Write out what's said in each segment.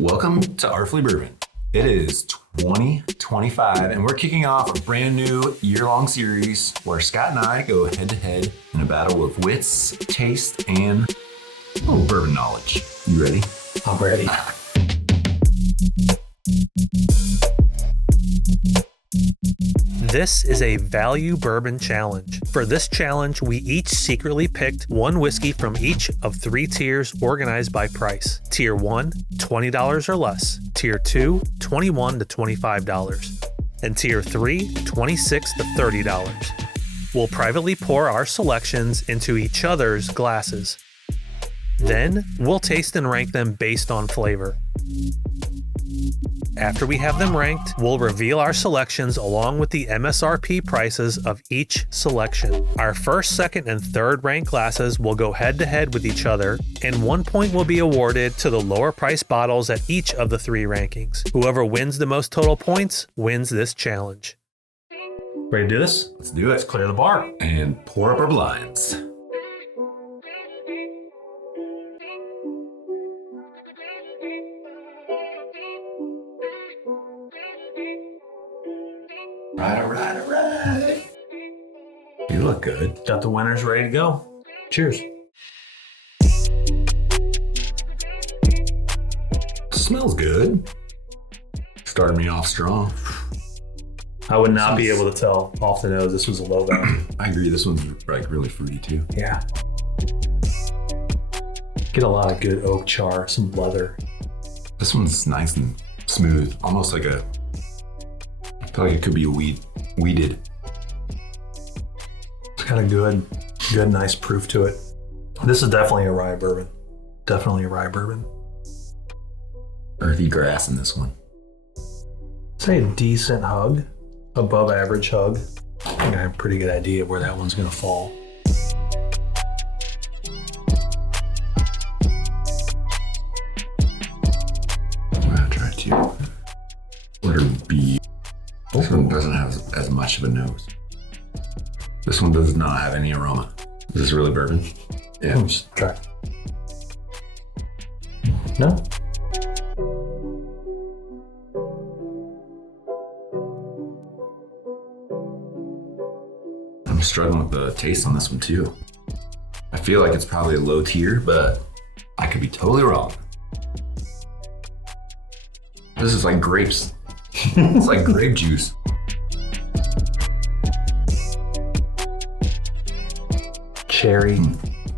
Welcome to Artfully Bourbon. It is 2025 and we're kicking off a brand new year-long series where Scott and I go head-to-head in a battle of wits, taste, and bourbon knowledge. You ready? I'm ready. This is a value bourbon challenge. For this challenge, we each secretly picked one whiskey from each of three tiers organized by price. Tier 1, $20 or less. Tier 2, $21 to $25. And Tier 3, $26 to $30. We'll privately pour our selections into each other's glasses. Then, we'll taste and rank them based on flavor. After we have them ranked, we'll reveal our selections along with the MSRP prices of each selection. Our first, second, and third ranked glasses will go head-to-head with each other, and 1 point will be awarded to the lower price bottles at each of the three rankings. Whoever wins the most total points wins this challenge. Ready to do this? Let's do it. Let's clear the bar. And pour up our blinds. All right. You look good. Got the winners ready to go. Cheers. Smells good. Started me off strong. I would not be able to tell off the nose this was a low value. I agree. This one's like really fruity too. Yeah. Get a lot of good oak char, some leather. This one's nice and smooth, almost like I feel like it could be weeded. It's got a good, nice proof to it. This is definitely a rye bourbon. Earthy grass in this one. Say a decent hug, above average hug. I think I have a pretty good idea of where that one's gonna fall. I'm gonna try to order B. This one doesn't have as much of a nose. This one does not have any aroma. Is this really bourbon? Yeah. Let's try. No? I'm struggling with the taste on this one too. I feel like it's probably a low tier, but I could be totally wrong. This is like grapes. It's like grape juice. Cherry,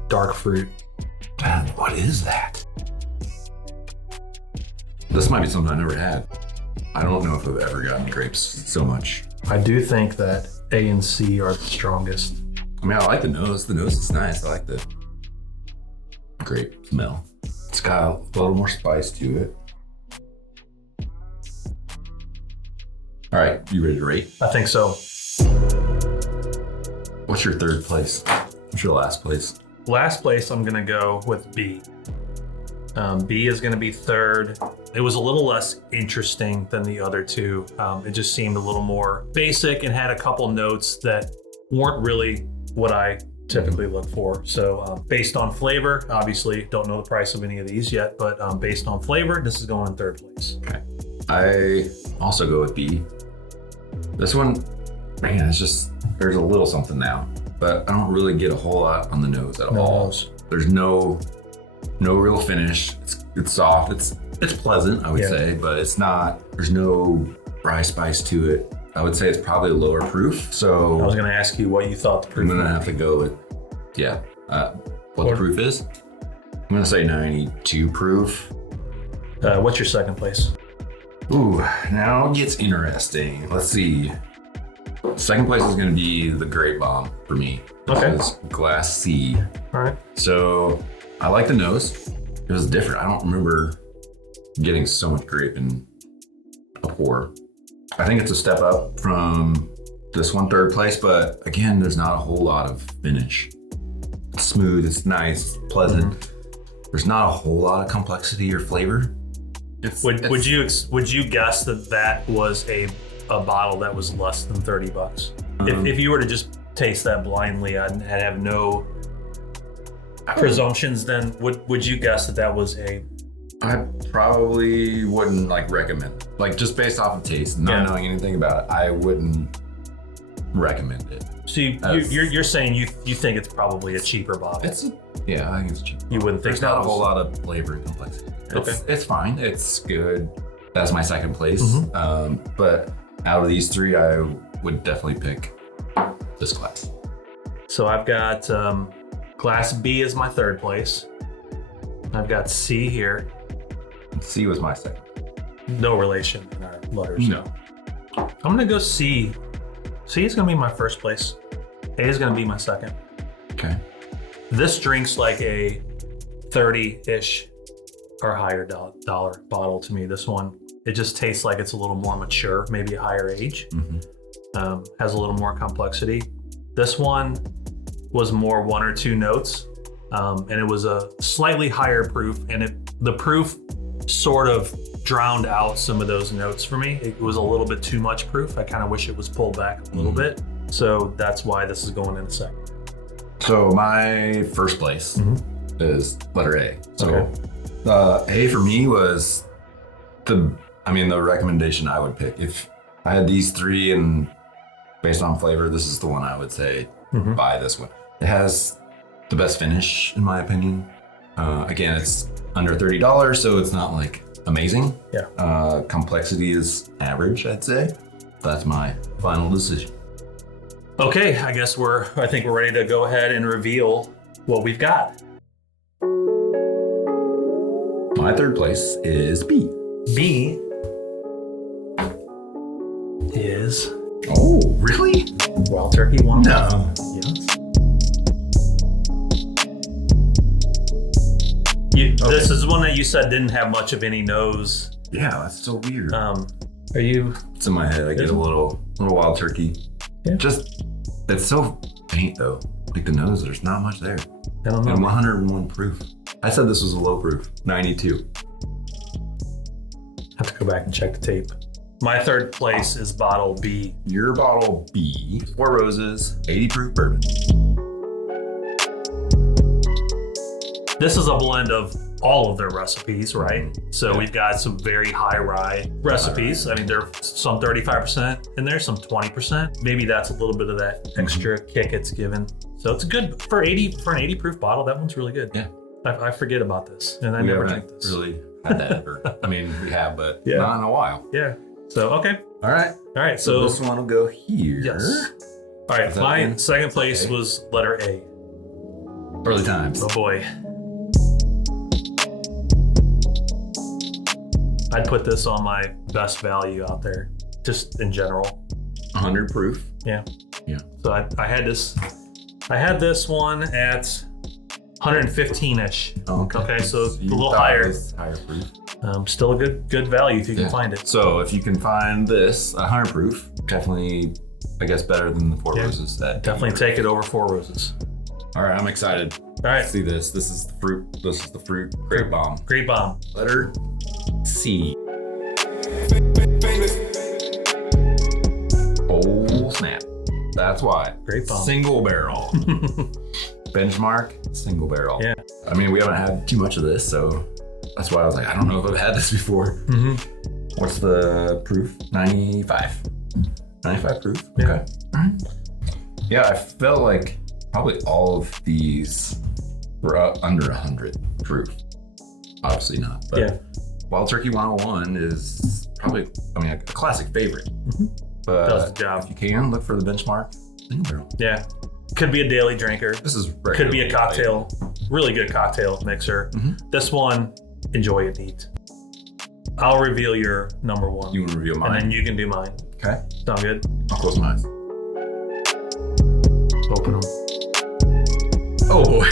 dark fruit. Man, what is that? This might be something I never had. I don't know if I've ever gotten grapes so much. I do think that A and C are the strongest. I mean, I like the nose. The nose is nice. I like the grape smell. It's got a little more spice to it. All right, you ready to rate? I think so. What's your third place? What's your last place? Last place, I'm gonna go with B. B is gonna be third. It was a little less interesting than the other two. It just seemed a little more basic and had a couple notes that weren't really what I typically look for. So based on flavor, obviously don't know the price of any of these yet, but based on flavor, this is going in third place. Okay. I also go with B. This one, man, it's just, there's a little something now, but I don't really get a whole lot on the nose at all. There's no real finish. It's soft. It's pleasant, I would say, but it's not, there's no rye spice to it. I would say it's probably a lower proof. So I was going to ask you what you thought the proof I'm going to have to go with, what the proof is. I'm going to say 92 proof. What's your second place? Ooh, now it gets interesting. Let's see. Second place is going to be the Grape Bomb for me. Okay. It's Glass C. All right. So I like the nose. It was different. I don't remember getting so much grape in a pour. I think it's a step up from this one, third place, but again, there's not a whole lot of finish. It's smooth, it's nice, pleasant. Mm-hmm. There's not a whole lot of complexity or flavor. Would you guess that was a bottle that was less than $30? If you were to just taste that blindly and have no presumptions, then would you guess that was a I probably wouldn't like recommend it. Like just based off of taste, not knowing anything about it, I wouldn't recommend it. So you're saying you think it's probably a cheaper bottle? Yeah, I think it's cheap. You wouldn't think there's not a whole lot of flavor and complexity. It's fine. It's good. That's my second place. But out of these three, I would definitely pick this class. So I've got class B as my third place. I've got C here. C was my second. No relation in our letters. No. I'm gonna go C. C is gonna be my first place. A is gonna be my second. Okay. This drink's like a 30-ish or higher dollar bottle to me. This one, it just tastes like it's a little more mature, maybe a higher age. Has a little more complexity. This one was more 1 or 2 notes, and it was a slightly higher proof, and the proof sort of drowned out some of those notes for me. It was a little bit too much proof. I kind of wish it was pulled back a little bit. So that's why this is going in a second. So my first place is letter A. So A for me was the recommendation I would pick. If I had these three and based on flavor, this is the one I would say buy this one. It has the best finish in my opinion. Again, it's under $30, so it's not like amazing. Yeah. Complexity is average, I'd say. That's my final decision. Okay, I think we're ready to go ahead and reveal what we've got. My third place is B. B is... Oh, really? Wild Turkey 101. No. Yes. This is one that you said didn't have much of any nose. Yeah, that's so weird. It's in my head. I get a little Wild Turkey. Yeah. Just, it's so faint though. Like the nose, there's not much there. I don't know. And 101 proof. I said this was a low proof, 92. Have to go back and check the tape. My third place is bottle B. Your bottle B, 4 Roses, 80 proof bourbon. This is a blend of all of their recipes, right? So we've got some very high rye recipes. I mean, there's some 35% in there, some 20%. Maybe that's a little bit of that extra kick it's given. So it's good for an 80 proof bottle. That one's really good. Yeah. I forget about this, and I never drink this. Really had that ever. I mean, we have, but not in a while. Yeah. So okay. All right. So this one will go here. Yes. All right. My second place was letter A. Early times. Oh boy. I'd put this on my best value out there, just in general. 100 proof. Yeah. Yeah. So I had this one at 115-ish. Okay, so a little higher. Higher proof. Still a good value if you can find it. So if you can find this 100 proof, definitely, I guess, better than the 4 Roses. Definitely take it over 4 Roses. All right, I'm excited. All right. Let's see this. This is the fruit. This is the fruit. Grape bomb. Grape bomb. Letter C. Oh snap! That's why. Grape bomb. Single barrel. Benchmark. Single barrel. Yeah. I mean, we haven't had too much of this, so that's why I was like, I don't know if I've had this before. What's the proof? 95. 95 proof. Yeah. Okay. All right. Yeah, I felt like probably all of these were under 100 proof. Obviously not, but Wild Turkey 101 is probably, a classic favorite. But does the job. if you can, look for the benchmark single barrel. Yeah. Could be a daily drinker. This is could be a cocktail. Really good cocktail mixer. This one, enjoy it neat. I'll reveal your number one. You want to reveal mine? And then you can do mine. Okay. Sound good? I'll close my eyes. Open them. Oh boy.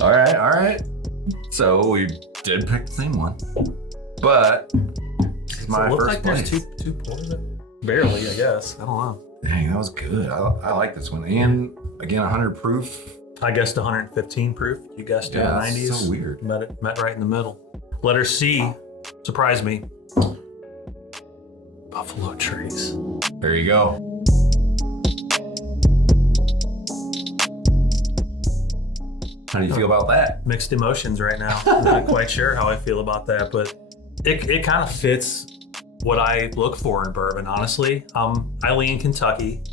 All right. So we did pick the same one, but it's my first like place. There's two pours. Barely, I guess. I don't know. Dang, that was good. I like this one. And again, 100 proof. I guessed 115 proof. You guessed in the 90s. So weird. Met right in the middle. Letter C surprised me. Buffalo Trace. There you go. How do you feel about that? Mixed emotions right now. I'm not quite sure how I feel about that, but it kind of fits what I look for in bourbon, honestly. I lean Kentucky.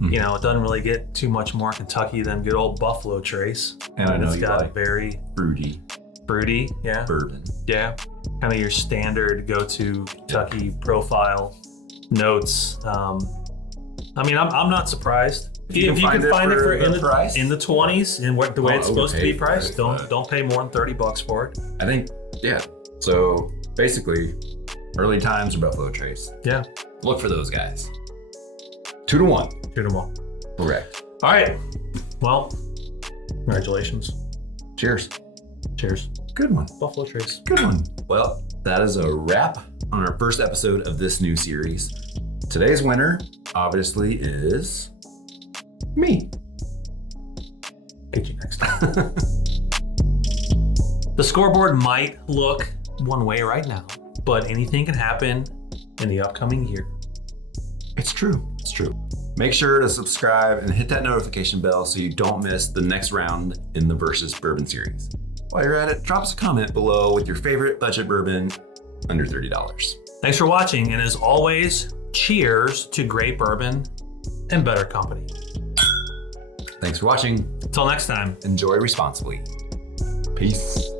You know, it doesn't really get too much more Kentucky than good old Buffalo Trace. And I know it's you got like a very fruity, yeah, bourbon. yeah, kind of your standard go-to Kentucky profile notes. I mean, I'm not surprised. If you can find it for in the 20s and the way it's supposed to be priced, don't pay more than $30 for it. I think, yeah. So basically, early times are Buffalo Trace. Yeah. Look for those guys. 2 to 1. Shoot them all. Correct. All right. Well, congratulations. Cheers. Cheers. Good one. Buffalo Trace. Good one. Well, that is a wrap on our first episode of this new series. Today's winner, obviously, is me. Get you next time. The scoreboard might look one way right now, but anything can happen in the upcoming year. It's true. It's true. Make sure to subscribe and hit that notification bell so you don't miss the next round in the Versus Bourbon series. While you're at it, drop us a comment below with your favorite budget bourbon under $30. Thanks for watching, and as always, cheers to great bourbon and better company. Thanks for watching. Until next time. Enjoy responsibly. Peace.